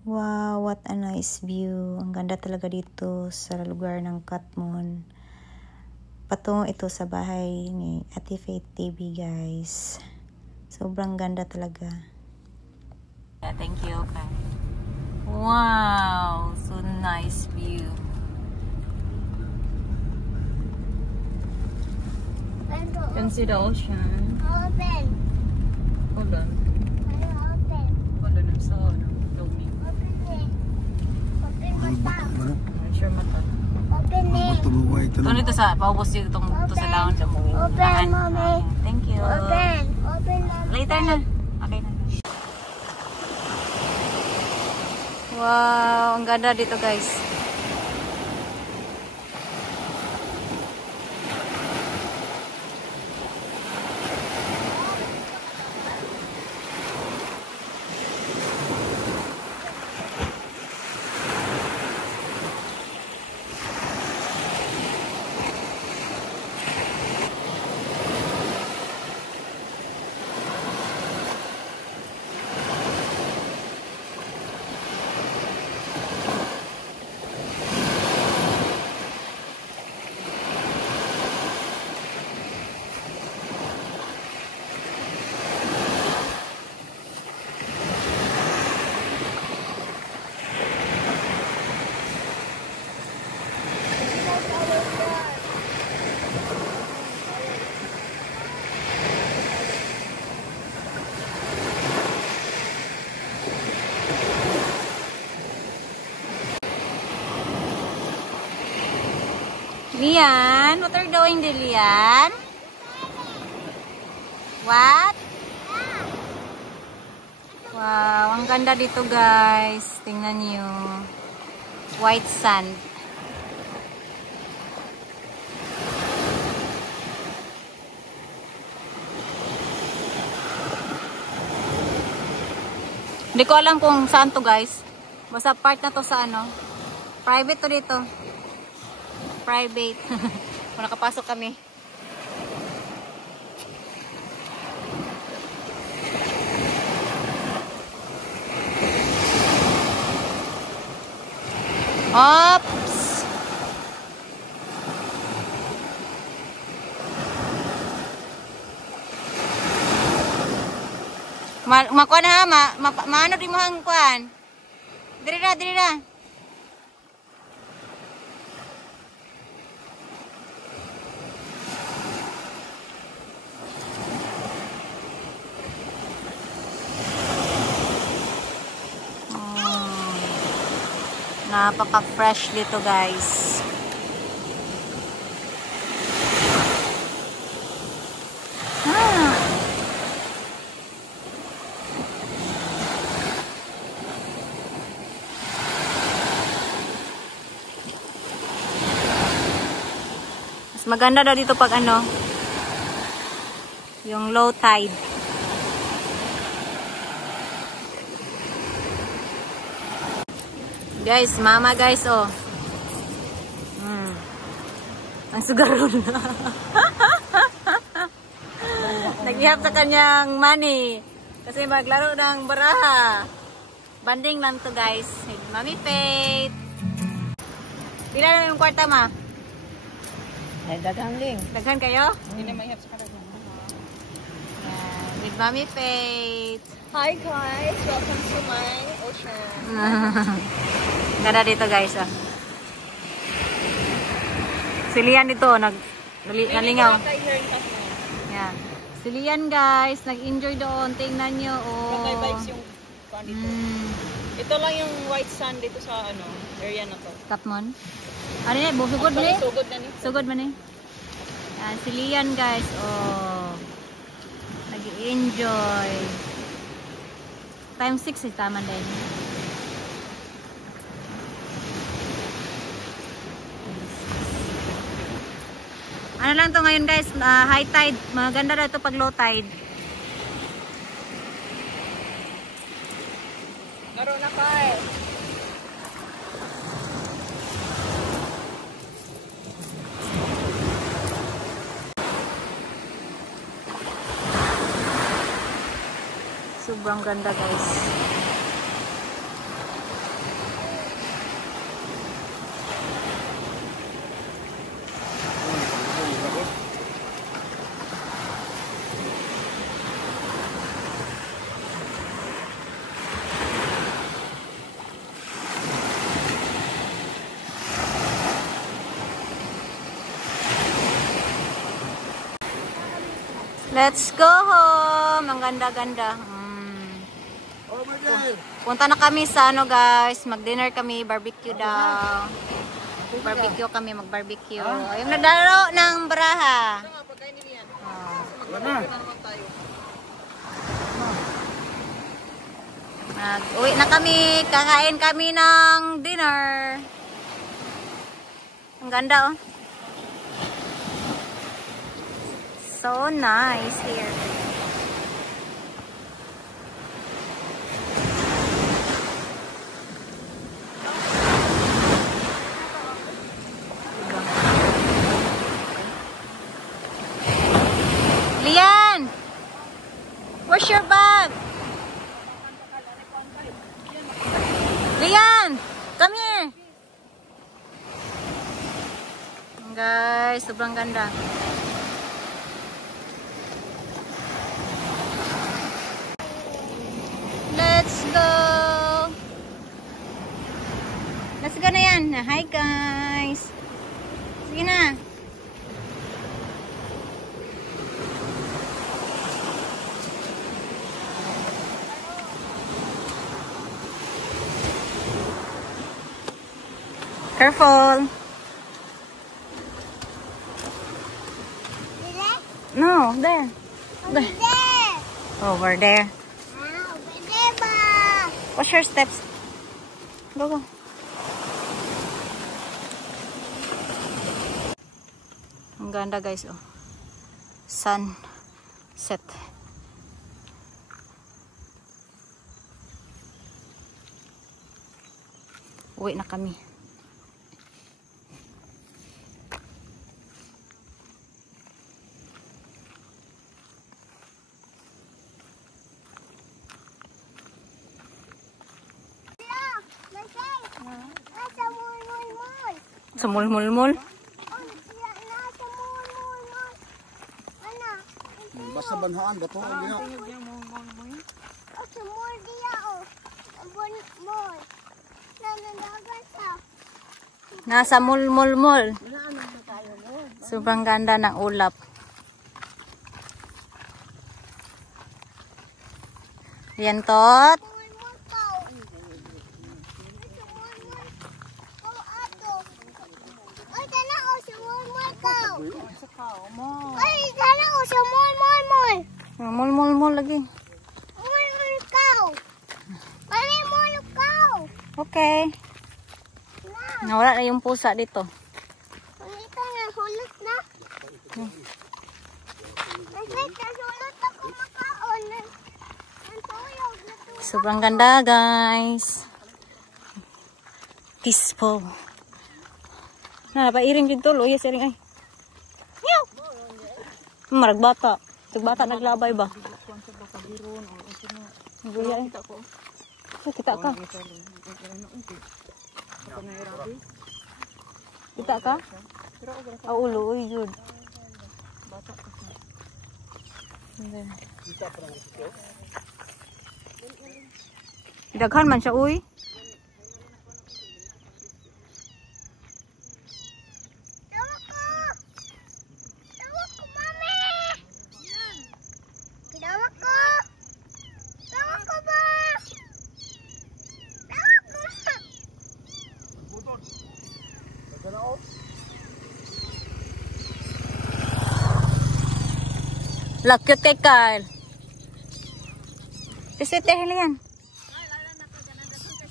Wow, what a nice view. Ang ganda talaga dito sa lugar ng Katmon. Patungo ito sa bahay ni Ate Faith TV, guys. Sobrang ganda talaga. Yeah, thank you. Okay. Wow, so nice view. Can see the ocean. Open. Hold on. Open. Hold on, I'm so filming. Open it. Open mata. I'm sure mata. Open it. Ito nito sa paubos yung itong ito sa laon sa mo. Open, mommy. Thank you. Open. Open, mommy. Later na. Okay na. Wow, ang ganda dito, guys. Lian, what are you doing, Lian? What? Wow, ang ganda dito, guys. Tingnan niyo. White sand. Hindi ko alam kung saan to, guys. Basta part na to sa ano. Private to dito. Private. Kung nakapasok kami. Oops! Makuha na ha, maano di mo hang kuhan. Diri na, diri na. Napaka-fresh dito, guys. Mas maganda daw dito pag ano, yung low tide. Guys, mama guys, oh. Ang sugaron na. Nag-ihap sa kanyang money. Kasi maglaro ng baraha. Banding lang to, guys. With Mami Faith. Pila na yung kwarta, ma? Ay, daghang ling. Daghan kayo? Hindi na mahihap sa karagyan. With Mami Faith. Hi guys, welcome to my ocean. Ganda dito, guys, ah. Si Lian dito, nalingaw. Yan. Si Lian, guys, nag-enjoy doon. Tingnan nyo, oh. Patay vibes yung dito. Ito lang yung white sand dito sa ano area na to. Katmon. Ano yan? Sugod man eh? Sugod na ni. Sugod man eh. Yan, si Lian, guys, oh. Nag-enjoy. Time 6 eh, tama din. Ano lang to ngayon, guys, high tide. Maganda daw ito pag low tide. Laro na ka eh. Sobrang ganda, guys. Let's go home. Ang ganda-ganda. Punta na kami sa ano guys. Mag-dinner kami. Barbecue daw. Barbecue kami. Mag-barbecue. Yung nagdaro ng baraha. Uwi na kami. Kakain kami ng dinner. Ang ganda oh. So nice here. Lian! Where's your bag? Lian! Come here! Guys, sobrang ganda. Let's go! Let's go na yan. Hi guys! Sige na. Careful! No, there. Over there. Over there. Over there, ba? Watch your steps. Go, go. Ang ganda guys, oh. Sunset. Uwi na kami. Sa mul-mul-mul. Basta banhaan ba ito? Nasa mul-mul-mul. Sobrang ganda ng ulap. Yan tot. Mul-mul-mul lagi. Okay. Nawala na yung pusa dito. Dito na, hulot na. Hulot ako makaon. Ang tuyog na tuyog. Sobrang ganda guys. Peaceful. Napairing dito. Luya siring ay. Meow! Maragbata. Sagbata naglabay ba? Luya eh. Kita ka. Kita ka? Ulo, uy, yun. Daghan man siya, uy. Lakyot kay Kyle. Kasi tehil yan.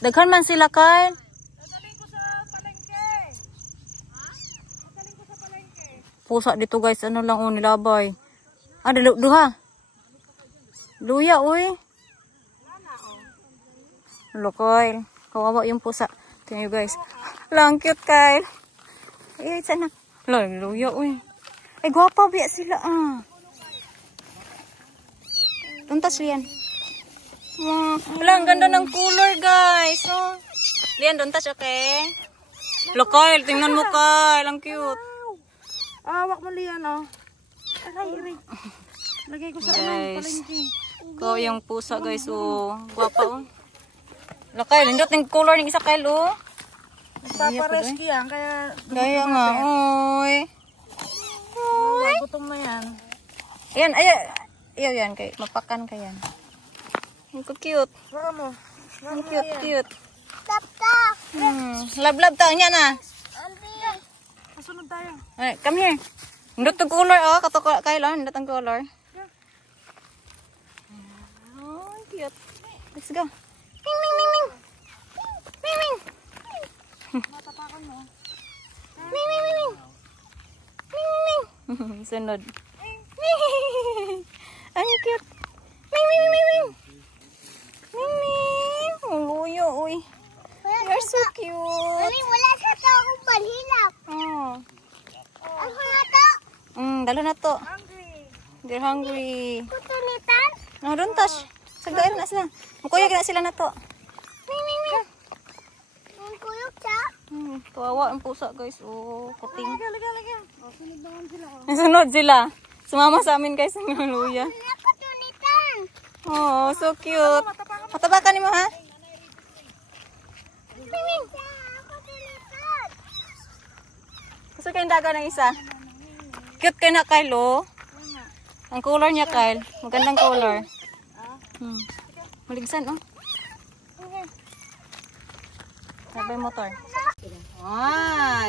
Daghan man sila Kyle. Dadaling ko sa palengke. Dadaling ko sa palengke. Pusa dito guys. Ano lang o nilabay. Ah, duha. Luya uy. Hello Kyle. Kawawa yung pusa. Tingnan nyo guys. Lang cute Kyle. Eh, sana. Luya uy. Eh, gwapa biya sila ah. Tuntas Lian. Wala, ang ganda ng color guys. Oh. Lian, tuntas okay? Lo Kyle, tingnan mo Kyle. Ang cute. Awak mo Lian oh. Aray. Lagay ko sa palengke. Ikaw yung pusa guys. Oh. Gwapa oh. Lo Kyle, lindot ng color ng isa Kyle oh. Nagpapareski yan, kaya Gaya nga. Oy. gutom na yan. Ayan, ayan. Ayaw yan. Kay, mapakan ka yan. Ang cute. Ang cute. Tap-tap. Love ta. Yan na. Ambi. Kasunod tayo. Ay, come here. Hindot ang color, oh. Kato Kyle, oh. Hindot ang color. Oh, cute. Let's go. Ming, ming, ming, ming. Ming, ming. Matapakan mo. Ming, ming, ming, ming. Ming, ming, ming. Sunod. Ang cute. Ming, ming, ming, ming, ming. Ming, ming. Ang luyo, uy. You're so cute. Mami, wala sa taong panhilap. Oh. Ano na to? Dalo na to. Hungry. They're hungry. Kutunitan? No, don't touch. Sagdayan na sila. Mukuyag na sila na to. Ming, ming, ming. Ang kuyog siya. Kawawa ang pusa, guys. Oh, puting. Laga. O, sunod naman sila. O. Sunod sila. Sumama sa amin, guys. Ang luya. Wala kutunitan. Oh, so cute. Matabakan ni mo, ha? Ming, ming. Kutunitan. Gusto kayong daga ng isa? Cute kayo na, Kyle, oh. Ang color niya, Kyle. Magandang color. Maligsan, oh. Sabay motor.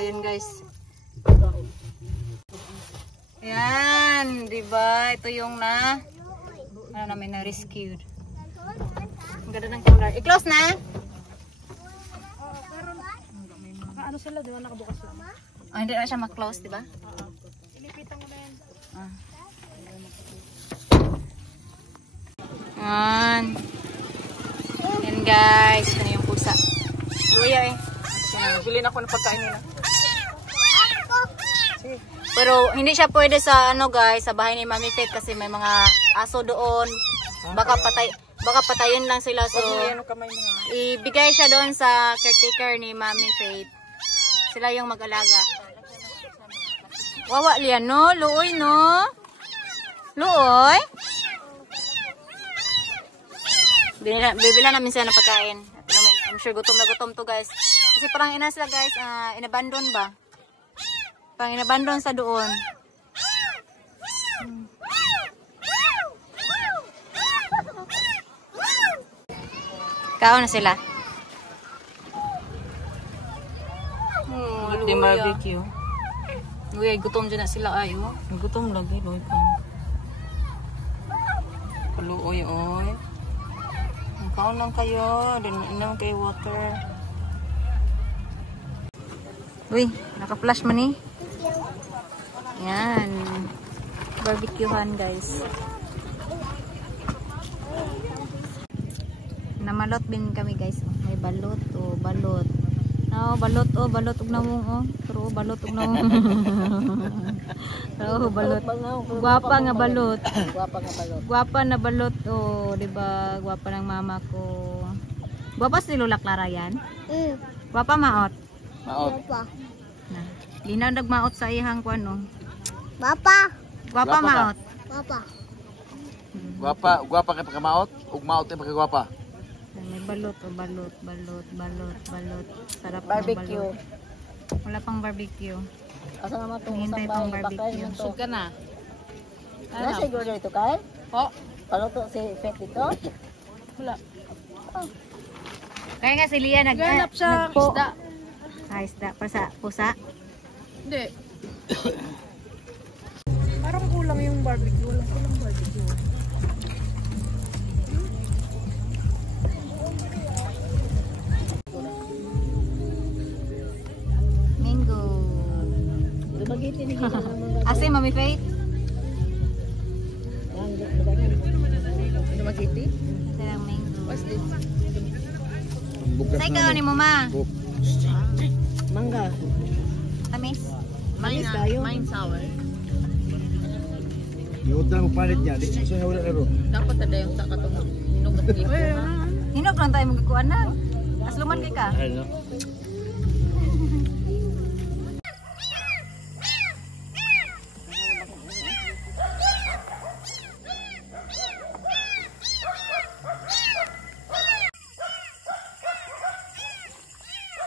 Yun, guys. Yan, diba? Ito yung namin na-rescued. Ang ganda ng color. I-close na. Ano sila, di ba nakabukas sila? Hindi na siya ma-close, diba? Ilipitan mo na yan. Yan, guys. Ito na yung pusa. Luya, eh. Bilhin ako ng pagkain nila. Pero hindi siya pwede sa guys, sa bahay ni Mami Faith kasi may mga aso doon. Baka patayin lang sila, so Ano kamay mga. ibigay siya doon sa caretaker ni Mami Faith. Sila yung mag-alaga. Wawa liyan, no? Luoy, no? Luoy? Bibila namin sila ng pagkain. I'm sure gutom na gutom to, guys. Kasi parang ina sila, guys, inabandon ba? Parang inabandon sa doon. Kaon na sila. Di barbecue. Uy, gutom dyan na sila ay, oh. Gutom lagi, loy pa. Kaluoy, oy. Kaon lang kayo. Then, inom kayo water. Uy, naka-flash man eh. Yan. Barbecuehan, guys. Namalot din kami, guys. May balot, oh, balot. Oh, balot, oh, balot ug namong, oh. Pero balot ug namong. Oh, balot. Guwapa nga balot. Guwapa na balot, oh, 'di ba? Guwapa ng mama ko. Guwapa si Lola Clara yan? Guwapa maot. Papa. Na. Linaw nagmaot sa ihang kuan, no. Papa. Guwapa maot. Papa. Guwapa kay pagkamaot, ug maot kay pagkagwapa. May balot, oh, balot. Sarap ng Barbecue. balot. Wala pang barbecue. Asa naman itong Hintay isang pang bahay? barbecue. Busog ka na. Wala siguro dito, Kyle? Oh, Paluto si Pet dito? wala. Kaya nga si Lia Ganap siya isda. Isda. Pusa. Hindi. Parang kulang yung barbecue. Walang kulang barbecue. Mango. Lumagiti ni Ase, Mami Faith? Lumagiti? Sarang mango. What's this? Say ka ni mo, ma. Mangga. Tamis. Manis kayo. Mine sour. Iod na mo palit niya, di siya wala laro. Dapat ada yung sa katong hinog at gito. Hinog lang tayo magkukuan na. Asluman kay ka. Ano?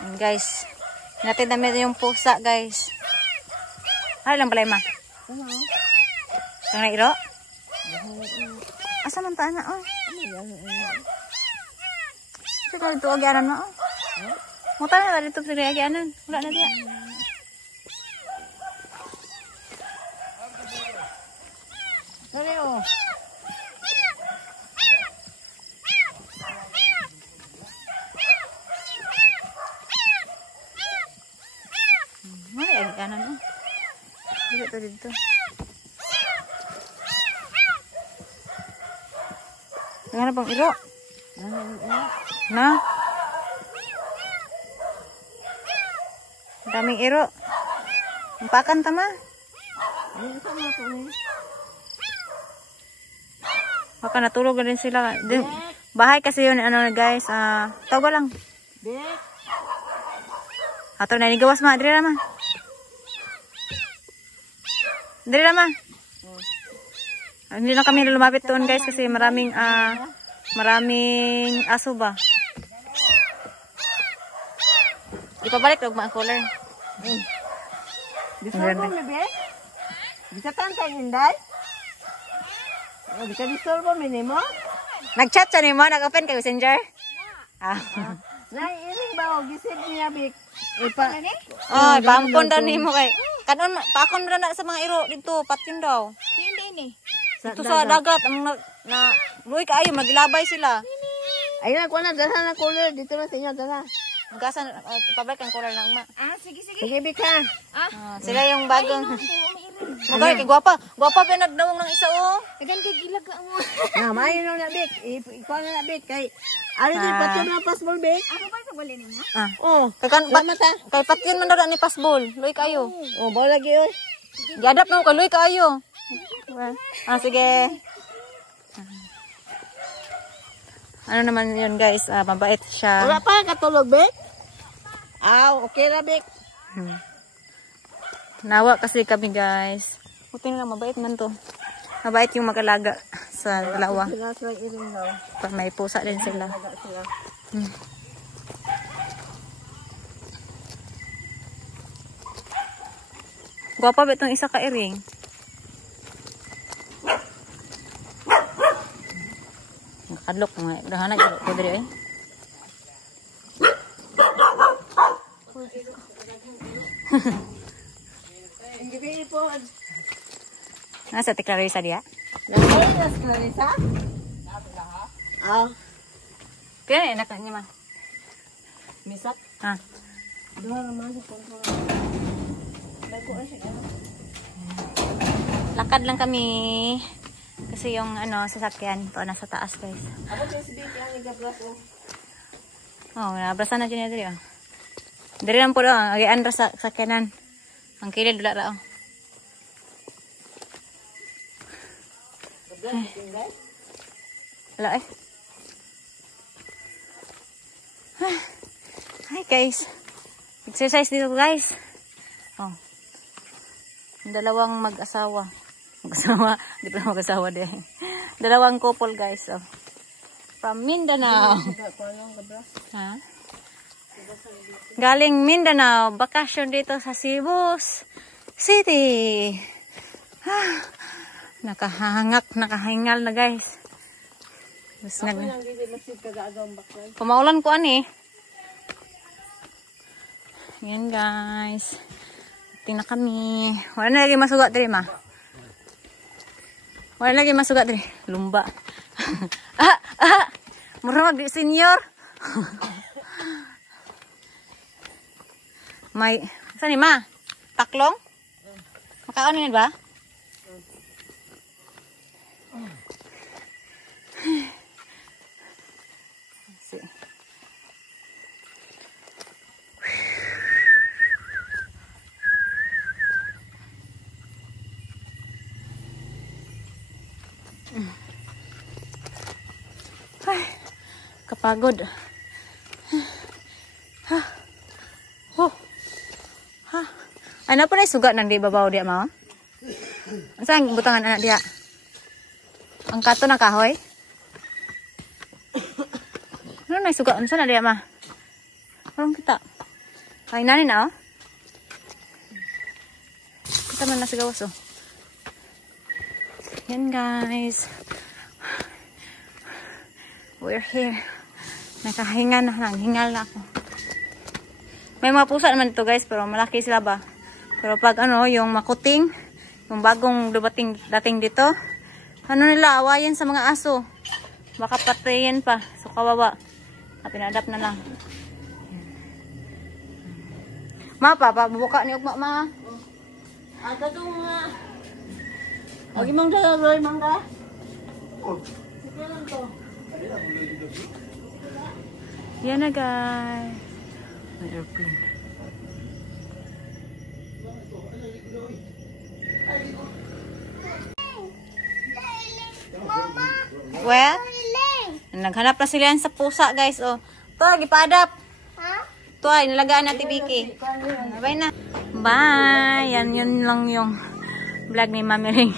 And guys, natin namin yung pusa, guys. Ano lang pala, ma? Kang iro? Asa man ta na, oh. Sige, ito agyanan mo, oh. Muta na dito sa agyanan. Wala na diya. Dali oh. Wala agyanan, oh. Dito. Nga na pang iro. Na. Daming iro. Umpakan tama. Baka natulog na din sila. Bahay kasi yun, ano guys. Tawag lang. Ato na nigawas ma. Diri naman. Diri naman. Hindi na kami lumapit doon guys kasi maraming aso ba. Ipabalik ko ang color. Bisa mo bebe? Bisa tantay inday? Bisa disolve mo minimo? Nag-chat siya ni mo, nag-open kay Messenger. Naiiring ba o gisip niya bik? Oh, pampon daw ni mo kay. Kanon pakon ra na sa mga iro dito, patyon daw. Hindi. Dito sa dagat ang luy kaayo maglabay sila. Ayun ako na dala na color dito na sa inyo dala. Magasan pabalik ang color ng ma. Sige. Sige bik ha. Sila yung bagong. Magay kay gwapa. Gwapa pa nagdawong ng isa oh. Dagan kay gilaga mo. Mayo na bik. Ikaw na bik kay ari di patyon na pasbol bik. Ako ba bali niya? Oh, Kay patyon man daw ni pasbol. Luy kaayo. oh bawa lagi oy. Giadap mo kay luy kaayo. Sige. Ano naman yun guys, mabait siya. Wala pa katulog bik? Okay na bik. Nawa kasi kami guys. Buti na lang, mabait man to. Mabait yung mag-alaga sa dalawa. Sila sa iring daw. Pag may pusa din sila. Gwapa ba itong isa ka-iring? Nakadlok mga dahanag ko diri eh. Nasa ti Clarissa dia? Nagayas Clarissa? Kaya enak niya man. Misat? Dua naman sa kontrol. Lakad lang kami. Kasi yung sasakyan to nasa taas guys. Ako si Bik ang igabras ko. Nabrasan na dyan diri. Diri lang po daw, agian ra sa sakyanan. Ang kilid wala ra. Wala eh. Hi guys. Exercise dito guys. Dalawang mag-asawa. Di pa mag-asawa din. Dalawang couple guys. From Mindanao. Ha? Galing Mindanao. Bakasyon dito sa Cebu City. Nakahingal na guys. Pumaulan ko ani. Yan guys. Tingnan kami. Wala na lagi masugat diri ma. Wala lagi masugat diri. Lumba. Mura mag senior. May saan ni ma? Taklong? Makaon ni ba? Kapagod. Ano pa na sugat nang di babaw dia ma? Saan butangan anak dia? Ang kato ng kahoy? Ano na sugat? Saan na dia ma? Parang kita. Kainanin na Kita man na sa gawas Yan guys. We're here. Nakahinga na. Nanghingal na ako. May mga pusa naman ito guys, pero malaki sila ba? Pero pag ano, yung makuting, yung bagong dating dito, ano nila, awayan sa mga aso. Baka patayin pa. So kawawa. Pinadap na lang. Ma, buka ni Ugma, ma. Ata itong mga... Huwag mong dalaroy, mangga. Sige lang to. Yan na guys. May airplane. Mama, Well, Ling. naghanap na sila yan sa pusa guys. Oh. Ito, gipadap. Ha? Ito ay, nalagaan natin Vicky. Bye na. Bye. Yan yun lang yung vlog ni Mami Ring.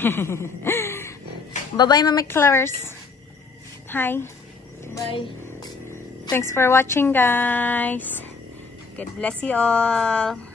Bye-bye Mami Clars. Hi. Bye. Thanks for watching guys. God bless you all.